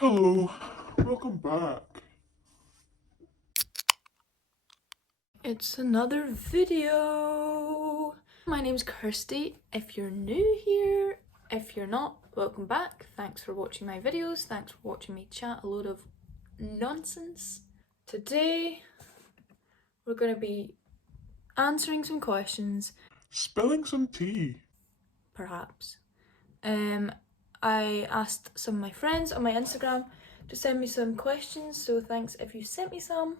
Hello, welcome back. It's another video. My name's Kirsty. If you're new here, if you're not, welcome back. Thanks for watching my videos. Thanks for watching me chat a load of nonsense. Today, we're going to be answering some questions, Spilling some tea. perhaps. I asked some of my friends on my Instagram to send me some questions, so thanks if you sent me some.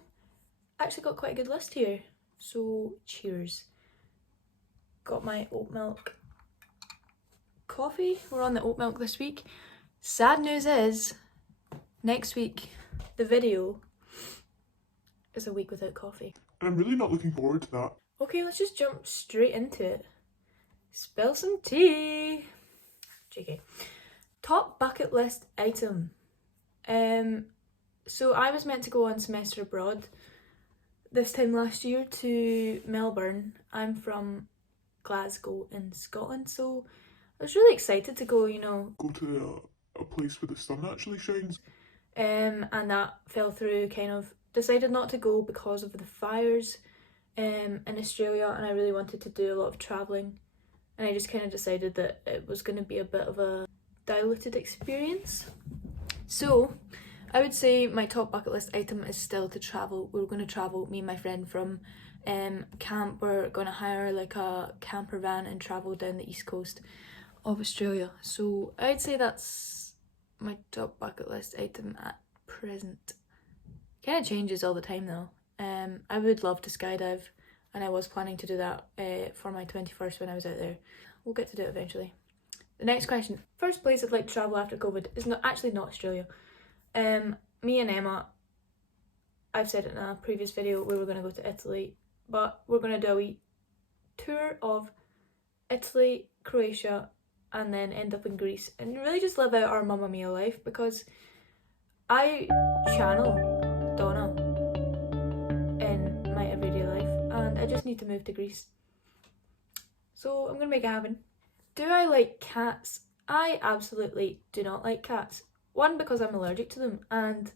I actually got quite a good list here, so cheers. Got my oat milk coffee. We're on the oat milk this week. Sad news is, next week, the video is a week without coffee. And I'm really not looking forward to that. Okay, let's just jump straight into it. Spill some tea. JK. Top bucket list item. So I was meant to go on semester abroad this time last year to Melbourne. I'm from Glasgow in Scotland, so I was really excited to go, Go to a place where the sun actually shines. and that fell through. Kind of decided not to go because of the fires in Australia, and I really wanted to do a lot of travelling, and I just kind of decided that it was going to be a bit of a diluted experience. So I would say my top bucket list item is still to travel. We're going to travel, me and my friend, from camp. We're going to hire like a camper van and travel down the east coast of Australia. So I'd say that's my top bucket list item at present. Kind of changes all the time though. I would love to skydive, and I was planning to do that for my 21st when I was out there. We'll get to do it eventually. The next question. First place I'd like to travel after COVID is not Australia. Me and Emma, I've said it in a previous video, we were going to go to Italy, but we're going to do a wee tour of Italy, Croatia, and then end up in Greece, and really just live out our Mamma Mia life, because I channel Donna in my everyday life, and I just need to move to Greece. So I'm gonna make it happen. Do I like cats? I absolutely do not like cats. One, because I'm allergic to them, and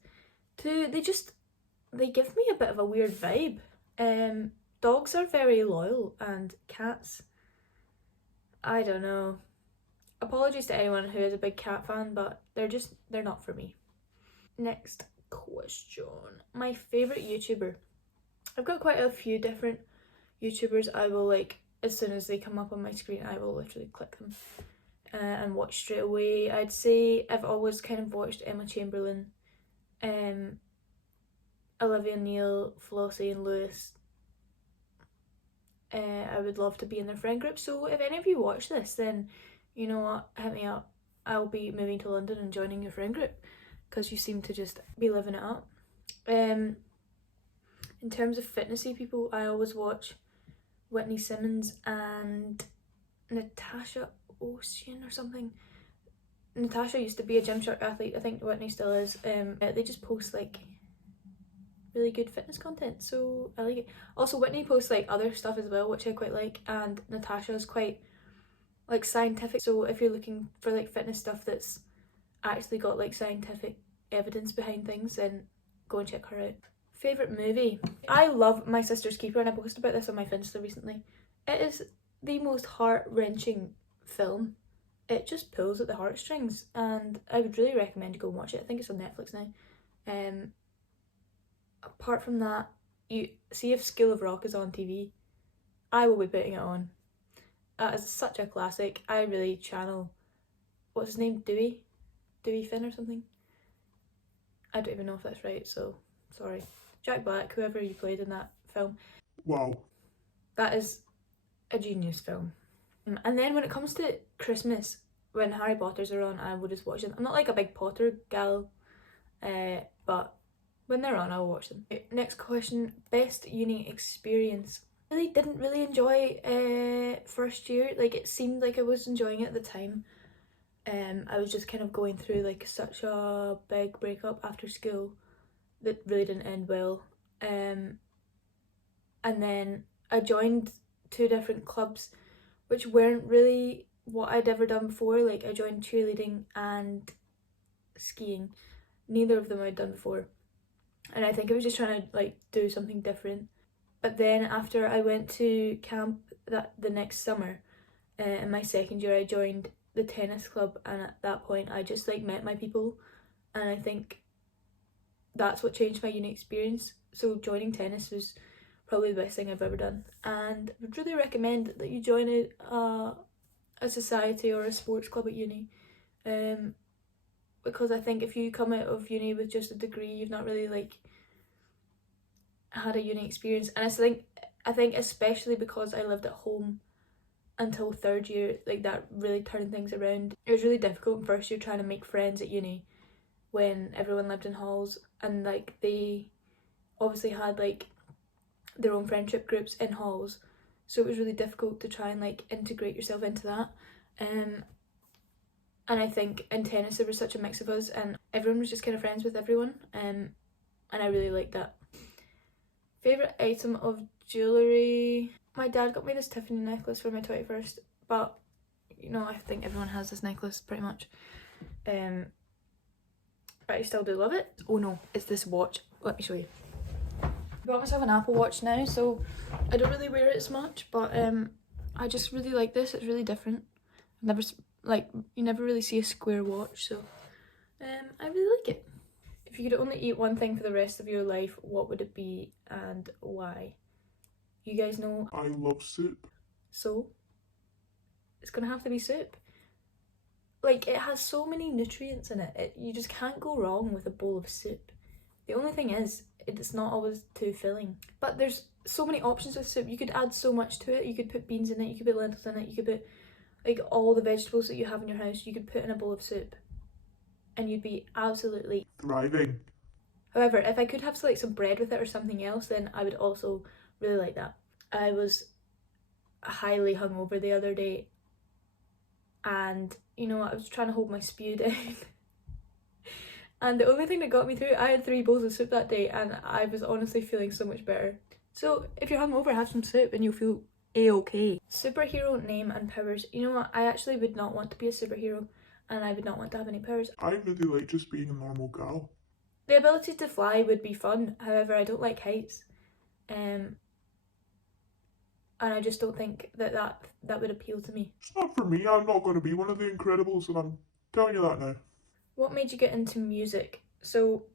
two, they give me a bit of a weird vibe. Dogs are very loyal, and cats, I don't know. Apologies to anyone who is a big cat fan, but they're not for me. Next question. My favourite YouTuber. I've got quite a few different YouTubers. I will, like, as soon as they come up on my screen, I will literally click them and watch straight away. I'd say I've always kind of watched Emma Chamberlain, Olivia Neal, Flossie and Lewis. I would love to be in their friend group, so if any of you watch this, then you know what, hit me up. I'll be moving to London and joining your friend group, because you seem to just be living it up. In terms of fitnessy people, I always watch Whitney Simmons and Natasha Ocean or something. Natasha used to be a Gymshark athlete. I think Whitney still is. They just post like really good fitness content, so I like it. Also, Whitney posts like other stuff as well, which I quite like, and Natasha's quite like scientific. So if you're looking for like fitness stuff that's actually got like scientific evidence behind things, then go and check her out. Favourite movie? I love My Sister's Keeper, and I posted about this on my Finsta recently. It is the most heart-wrenching film. It just pulls at the heartstrings, and I would really recommend you go and watch it. I think it's on Netflix now. Apart from that, you see if School of Rock is on TV, I will be putting it on. That is such a classic. I really channel, what's his name, Dewey Finn or something. I don't even know if that's right, so sorry. Jack Black, whoever you played in that film. Wow. That is a genius film. And then when it comes to Christmas, when Harry Potters are on, I will just watch them. I'm not like a big Potter gal, but when they're on, I'll watch them. Next question, best uni experience. I really didn't really enjoy first year. Like, it seemed like I was enjoying it at the time. I was just kind of going through like such a big breakup after school that really didn't end well. And then I joined 2 different clubs which weren't really what I'd ever done before. Like, I joined cheerleading and skiing, neither of them I'd done before, and I think I was just trying to like do something different. But then after I went to camp the next summer, in my second year, I joined the tennis club, and at that point I just like met my people, and I think that's what changed my uni experience. So joining tennis was probably the best thing I've ever done, and I would really recommend that you join a society or a sports club at uni, because I think if you come out of uni with just a degree, you've not really like had a uni experience. And I think especially because I lived at home until third year, like that really turned things around. It was really difficult in first year trying to make friends at uni when everyone lived in halls, and like they obviously had like their own friendship groups in halls, so it was really difficult to try and like integrate yourself into that. And I think in tennis there was such a mix of us, and everyone was just kind of friends with everyone, and I really liked that. Favourite item of jewellery? My dad got me this Tiffany necklace for my 21st, but you know, I think everyone has this necklace pretty much. But I still do love it. Oh no, it's this watch. Let me show you. I bought myself an Apple Watch now, so I don't really wear it as much, but I just really like this. It's really different. You never really see a square watch, so I really like it. If you could only eat one thing for the rest of your life, what would it be and why? You guys know. I love soup. So it's gonna have to be soup. Like, it has so many nutrients in it. You just can't go wrong with a bowl of soup. The only thing is, it's not always too filling. But there's so many options with soup. You could add so much to it. You could put beans in it, you could put lentils in it, you could put like all the vegetables that you have in your house, you could put in a bowl of soup, and you'd be absolutely Thriving. However, if I could have like some bread with it or something else, then I would also really like that. I was highly hungover the other day, and you know what, I was trying to hold my spew down. And the only thing that got me through, I had 3 bowls of soup that day, and I was honestly feeling so much better. So if you're hungover, have some soup and you'll feel a-okay. Superhero name and powers. You know what, I actually would not want to be a superhero, and I would not want to have any powers. I really like just being a normal gal. The ability to fly would be fun, however I don't like heights. And I just don't think that would appeal to me. It's not for me. I'm not going to be one of the Incredibles, and I'm telling you that now. What made you get into music? So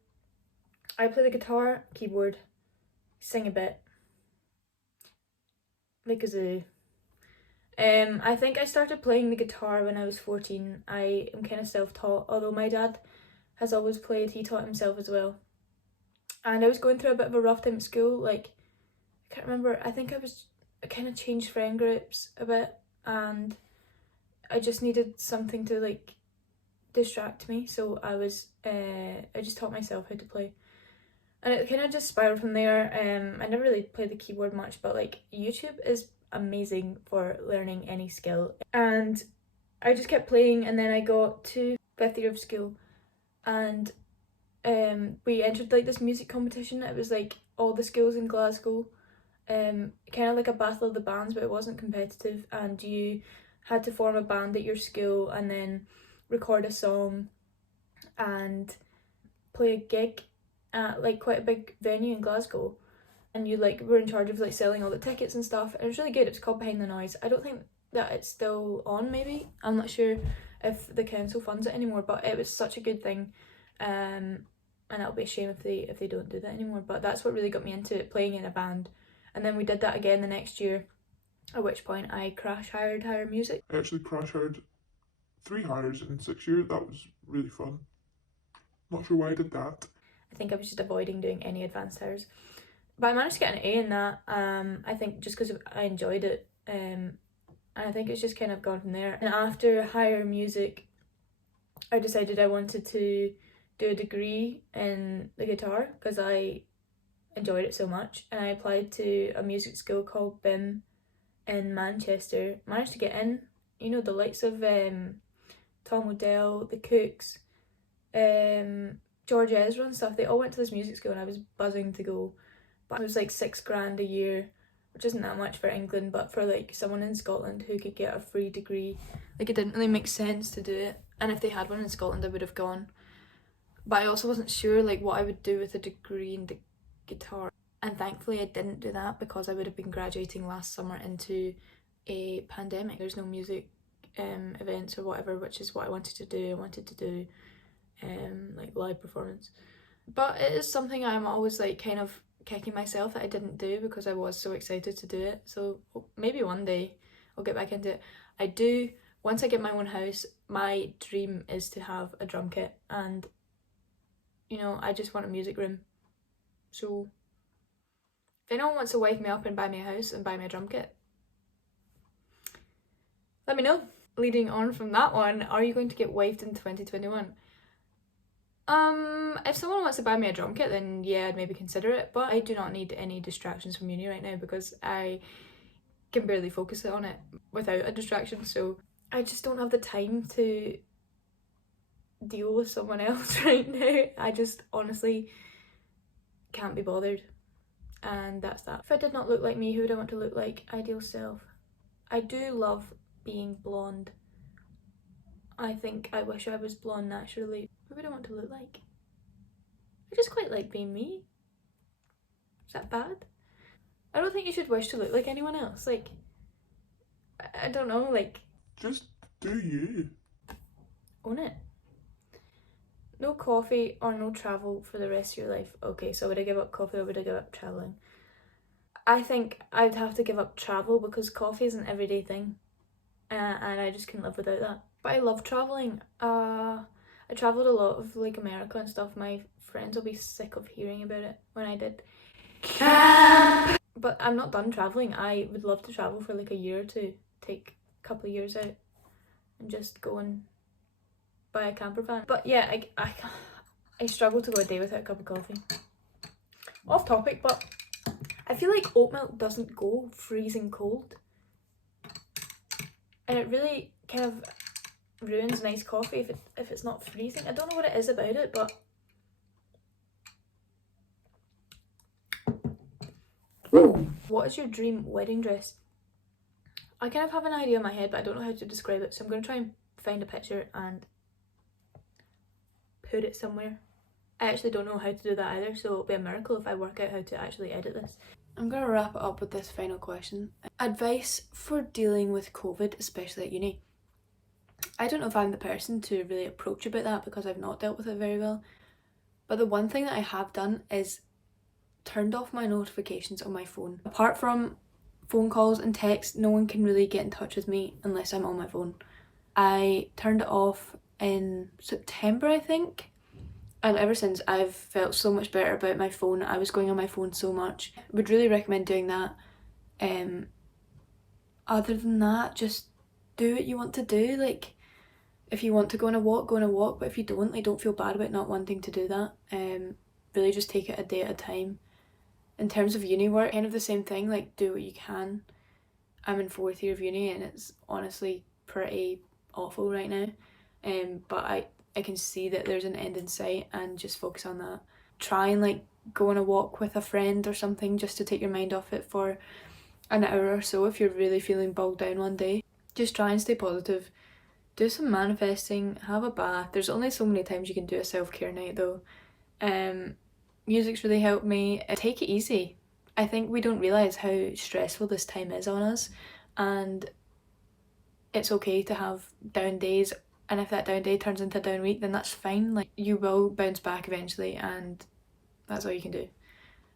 I play the guitar, keyboard, sing a bit, like a zoo. I think I started playing the guitar when I was 14. I am kind of self-taught, although my dad has always played. He taught himself as well. And I was going through a bit of a rough time at school. Like, I can't remember, I think I kind of changed friend groups a bit, and I just needed something to like distract me, so I just taught myself how to play, and it kind of just spiraled from there. I never really played the keyboard much, but like YouTube is amazing for learning any skill, and I just kept playing. And then I got to 5th year of school, and we entered like this music competition. It was like all the schools in Glasgow, kind of like a battle of the bands, but it wasn't competitive, and you had to form a band at your school and then record a song and play a gig at like quite a big venue in Glasgow, and you like were in charge of like selling all the tickets and stuff, and it was really good. It was called Behind the Noise. I don't think that it's still on, maybe, I'm not sure if the council funds it anymore, but it was such a good thing, and it'll be a shame if they don't do that anymore. But that's what really got me into it, playing in a band. And then we did that again the next year, at which point I crash hired Higher Music. I actually crash hired 3 hires in 6 years. That was really fun. Not sure why I did that. I think I was just avoiding doing any advanced hires, but I managed to get an A in that. I think just because I enjoyed it, and I think it's just kind of gone from there. And after Higher Music, I decided I wanted to do a degree in the guitar because I enjoyed it so much, and I applied to a music school called BIM in Manchester. Managed to get in. You know, the likes of Tom Odell, the Cooks, George Ezra and stuff, they all went to this music school, and I was buzzing to go. But it was like $6,000 a year, which isn't that much for England, but for like someone in Scotland who could get a free degree, like it didn't really make sense to do it. And if they had one in Scotland, I would have gone. but I also wasn't sure like what I would do with a degree in the guitar. And thankfully I didn't do that, because I would have been graduating last summer into a pandemic. There's no music events or whatever, which is what I wanted to do. I wanted to do like live performance. But it is something I'm always like kind of kicking myself that I didn't do, because I was so excited to do it. So maybe one day I'll get back into it. Once I get my own house, my dream is to have a drum kit, and you know, I just want a music room. So if anyone wants to wife me up and buy me a house and buy me a drum kit, let me know. Leading on from that one, are you going to get wifed in 2021? If someone wants to buy me a drum kit, then yeah, I'd maybe consider it, but I do not need any distractions from uni right now, because I can barely focus on it without a distraction, so I just don't have the time to deal with someone else right now. I just honestly can't be bothered, and that's that. If I did not look like me, who would I want to look like? Ideal self. I do love being blonde. I think I wish I was blonde naturally. Who would I want to look like? I just quite like being me. Is that bad? I don't think you should wish to look like anyone else. Like, I don't know, like... Just do you. Own it. No coffee or no travel for the rest of your life. Okay, so would I give up coffee or would I give up travelling? I think I'd have to give up travel, because coffee is an everyday thing. And I just couldn't live without that. But I love travelling. I travelled a lot of like America and stuff. My friends will be sick of hearing about it when I did. But I'm not done travelling. I would love to travel for like a year or two. Take a couple of years out and just go and buy a camper van. But yeah, I struggle to go a day without a cup of coffee. Off topic, but I feel like oat milk doesn't go freezing cold. And it really kind of ruins nice coffee if it's not freezing. I don't know what it is about it, but... What is your dream wedding dress? I kind of have an idea in my head, but I don't know how to describe it, so I'm going to try and find a picture and put it somewhere. I actually don't know how to do that either, so it'll be a miracle if I work out how to actually edit this. I'm going to wrap it up with this final question. Advice for dealing with COVID, especially at uni. I don't know if I'm the person to really approach about that, because I've not dealt with it very well. But the one thing that I have done is turned off my notifications on my phone. Apart from phone calls and texts, no one can really get in touch with me unless I'm on my phone. I turned it off in September, I think. And ever since, I've felt so much better about my phone. I was going on my phone so much. I would really recommend doing that. Other than that, just do what you want to do. Like, if you want to go on a walk, but if you don't, like, don't feel bad about not wanting to do that. Really just take it a day at a time. In terms of uni work, kind of the same thing, like, do what you can. I'm in 4th year of uni and it's honestly pretty awful right now. But I can see that there's an end in sight, and just focus on that. Try and like go on a walk with a friend or something, just to take your mind off it for an hour or so if you're really feeling bogged down one day. Just try and stay positive. Do some manifesting, have a bath. There's only so many times you can do a self-care night though. Music's really helped me. Take it easy. I think we don't realise how stressful this time is on us, and it's okay to have down days, and if that down day turns into a down week, then that's fine. Like, you will bounce back eventually, and that's all you can do.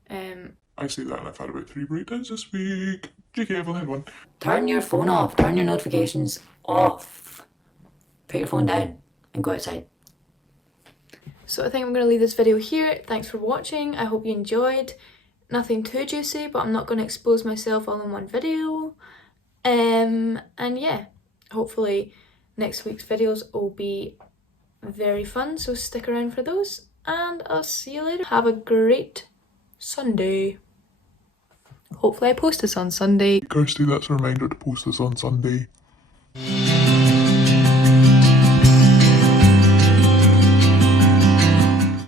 I say that and I've had about 3 breakdowns this week. JK, I've only had one. Turn your phone off, turn your notifications off. Put your phone down and go outside. So I think I'm going to leave this video here. Thanks for watching. I hope you enjoyed. Nothing too juicy, but I'm not going to expose myself all in one video. And yeah, hopefully next week's videos will be very fun, so stick around for those, and I'll see you later. Have a great Sunday. Hopefully I post this on Sunday. Kirsty, that's a reminder to post this on Sunday.